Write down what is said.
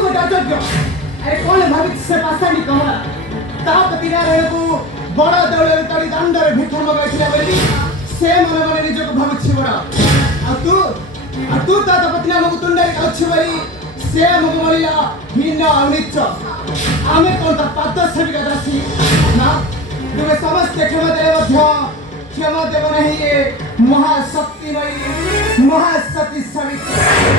अरे कौन भाभी से पासा नहीं कहला तापति नारायणको बड़ा दौड़े तड़ी दांडरे भितर मगाइथिला बेली से मने मने निजको भाबुछि बड़ा आ तू तापति नामको तुंडाई काछि बली से मको मलिला भिन्न अनिच्च आमे कोन त पाद सेविका दासी ना तुमे समस्त क्षमा देले मध्य क्षमा देव नहीं ये महाशक्तिमयी महाशक्ति सविता